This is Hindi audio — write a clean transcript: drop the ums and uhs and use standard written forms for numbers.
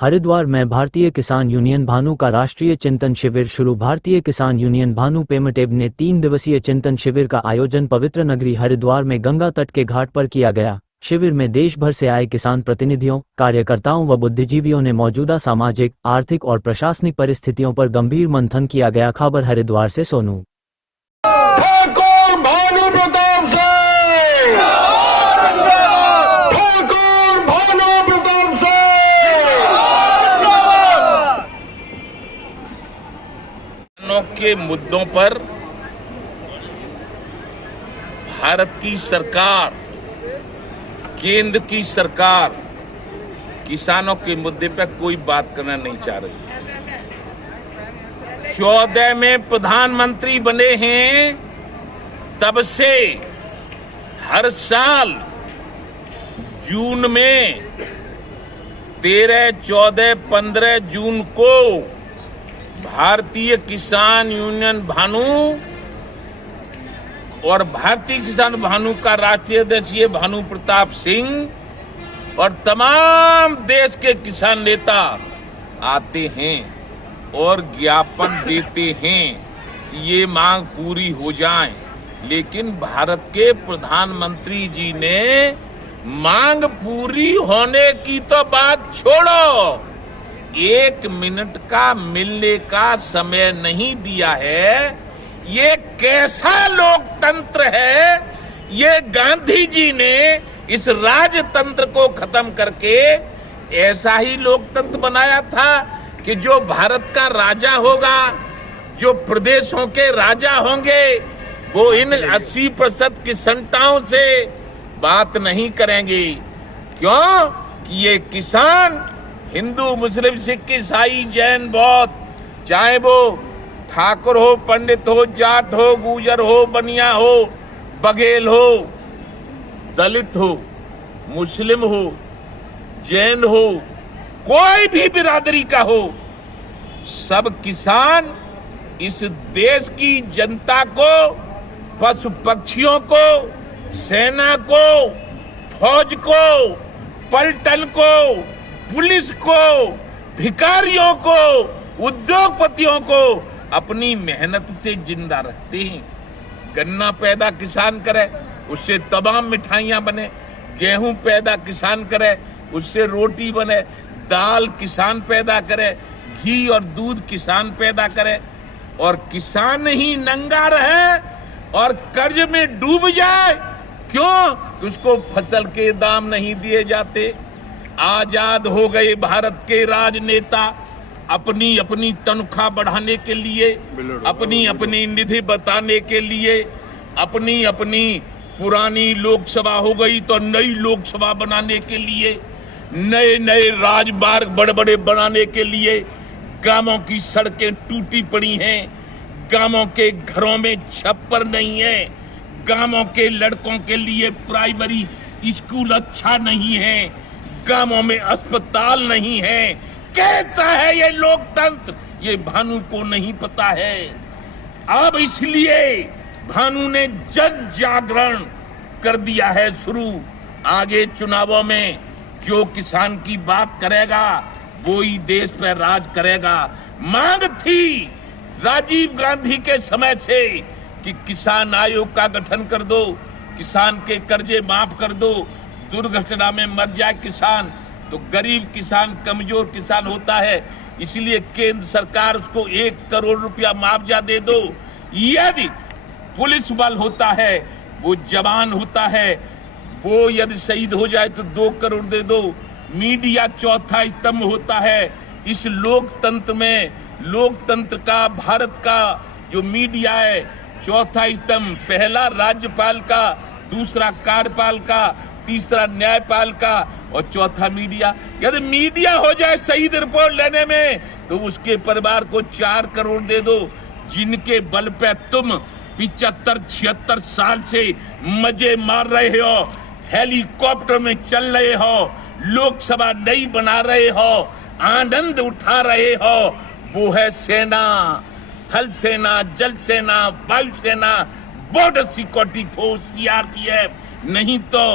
हरिद्वार में भारतीय किसान यूनियन भानु का राष्ट्रीय चिंतन शिविर शुरू। भारतीय किसान यूनियन भानु पेमटेब ने 3 दिवसीय चिंतन शिविर का आयोजन पवित्र नगरी हरिद्वार में गंगा तट के घाट पर किया गया। शिविर में देश भर से आए किसान प्रतिनिधियों, कार्यकर्ताओं व बुद्धिजीवियों ने मौजूदा सामाजिक, आर्थिक और प्रशासनिक परिस्थितियों पर गंभीर मंथन किया गया। खबर हरिद्वार से सोनू। के मुद्दों पर भारत की सरकार, केंद्र की सरकार किसानों के मुद्दे पर कोई बात करना नहीं चाह रही। 14 में प्रधानमंत्री बने हैं, तब से हर साल जून में 13, 14, 15 जून को भारतीय किसान यूनियन भानु और भारतीय किसान भानु का राष्ट्रीय अध्यक्ष ये भानु प्रताप सिंह और तमाम देश के किसान नेता आते हैं और ज्ञापन देते हैं कि ये मांग पूरी हो जाए। लेकिन भारत के प्रधानमंत्री जी ने मांग पूरी होने की तो बात छोड़ो, 1 मिनट का मिलने का समय नहीं दिया है। ये कैसा लोकतंत्र है? ये गांधी जी ने इस राजतंत्र को खत्म करके ऐसा ही लोकतंत्र बनाया था कि जो भारत का राजा होगा, जो प्रदेशों के राजा होंगे, वो इन 80% किसनताओं से बात नहीं करेंगे। क्यों? कि ये किसान हिंदू, मुस्लिम, सिख, ईसाई, जैन, बौद्ध, चाहे वो ठाकुर हो, पंडित हो, जाट हो, गुजर हो, बनिया हो, बघेल हो, दलित हो, मुस्लिम हो, जैन हो, कोई भी बिरादरी का हो, सब किसान इस देश की जनता को, पशु पक्षियों को, सेना को, फौज को, पलटन को, पुलिस को, भिखारियों को, उद्योगपतियों को अपनी मेहनत से जिंदा रखते हैं। गन्ना पैदा किसान करे, उससे तमाम मिठाइयां बने। गेहूं पैदा किसान करे, उससे रोटी बने। दाल किसान पैदा करे, घी और दूध किसान पैदा करे। और किसान ही नंगा रहे और कर्ज में डूब जाए, क्यों? उसको फसल के दाम नहीं दिए जाते। आजाद हो गए भारत के राजनेता अपनी अपनी तनख्वाह बढ़ाने के लिए, अपनी अपनी निधि बताने के लिए, अपनी अपनी पुरानी लोकसभा हो गई तो नई लोकसभा बनाने के लिए, नए नए राजमार्ग बड़े बड़े बनाने के लिए। गांवों की सड़कें टूटी पड़ी हैं, गांवों के घरों में छप्पर नहीं है, गांवों के लड़कों के लिए प्राइमरी स्कूल अच्छा नहीं है, गांवों में अस्पताल नहीं है। कैसा है ये लोकतंत्र? ये भानु को नहीं पता है। अब इसलिए भानु ने जन जागरण कर दिया है शुरू। आगे चुनावों में जो किसान की बात करेगा वो ही देश पर राज करेगा। मांग थी राजीव गांधी के समय से कि किसान आयोग का गठन कर दो, किसान के कर्जे माफ कर दो, दुर्घटना में मर जाए किसान तो गरीब किसान, कमजोर किसान होता है, इसलिए केंद्र सरकार उसको 1 करोड़ रुपया मुआवजा दे दो। यदि पुलिस बल होता है, वो जवान होता है, वो यदि शहीद हो जाए तो 2 करोड़ दे दो। मीडिया चौथा स्तंभ होता है इस लोकतंत्र में। लोकतंत्र का, भारत का जो मीडिया है, चौथा स्तंभ, पहला राज्यपाल का, दूसरा कार्यपाल का, तीसरा न्यायपाल का और चौथा मीडिया। यदि मीडिया हो जाए शहीद रिपोर्ट लेने में तो उसके परिवार को 4 करोड़ दे दो, जिनके बल पे तुम 75-76 साल से मजे मार रहे हो, हेलीकॉप्टर में चल रहे हो, लोकसभा नहीं बना रहे हो, आनंद उठा रहे हो। वो है सेना, थल सेना, जल सेना, वायु सेना, बॉर्डर सिक्योरिटी फोर्स, CRPF। नहीं तो